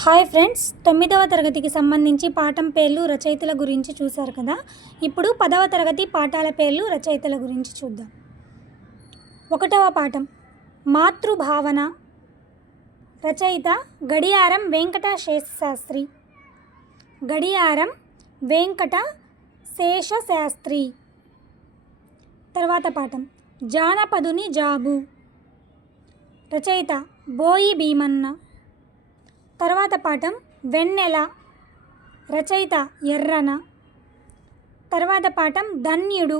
Hi friends, 9వ తరగతికి సంబంధించి పాఠం పేర్లు రచయితల గురించి చూశారు కదా. ఇప్పుడు 10వ తరగతి పాఠాల పేర్లు రచయితల గురించి చూద్దాం. 1వ పాఠం మాతృభావన. రచయిత గడియారం వెంకట శేషశాస్త్రి. గడియారం వెంకట శేషశాస్త్రి. తర్వాత పాఠం జానపదుని జాబు. రచయిత బోయి భీమన్న. తర్వాత పాఠం వెన్నెల. రచయిత ఎర్రన. తర్వాత పాఠం ధన్యుడు.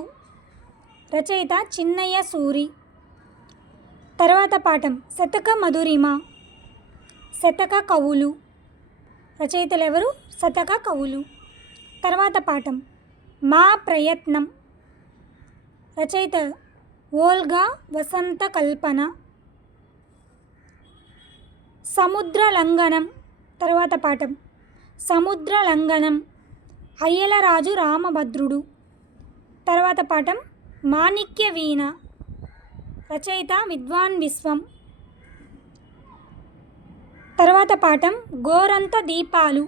రచయిత చిన్నయ్య సూరి. తర్వాత పాఠం శతక మధురిమ. శతక కవులు. రచయితలు ఎవరు? శతక కవులు. తర్వాత పాఠం మా ప్రయత్నం. రచయిత ఓల్గా వసంత కల్పన. సముద్ర లంఘనం. తర్వాత పాఠం సముద్ర లంఘనం. అయ్యలరాజు రామభద్రుడు. తర్వాత పాఠం మాణిక్య వీణ. రచయిత విద్వాన్ విశ్వం. తర్వాత పాఠం గోరంత దీపాలు.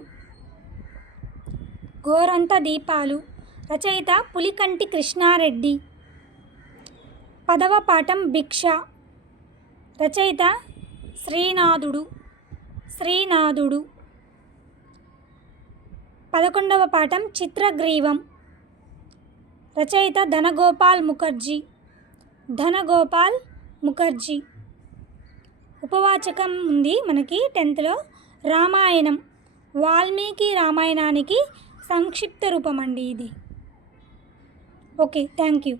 గోరంత దీపాలు. రచయిత పులికంటి కృష్ణారెడ్డి. 10వ పాఠం భిక్ష. రచయిత శ్రీనాథుడు. శ్రీనాథుడు. 11వ పాఠం చిత్రగ్రీవం. రచయిత ధనగోపాల్ ముఖర్జీ. ధనగోపాల్ ముఖర్జీ. ఉపవాచకం ఉంది మనకి 10th రామాయణం. వాల్మీకి రామాయణానికి సంక్షిప్త రూపం అండి ఇది. Okay, thank you.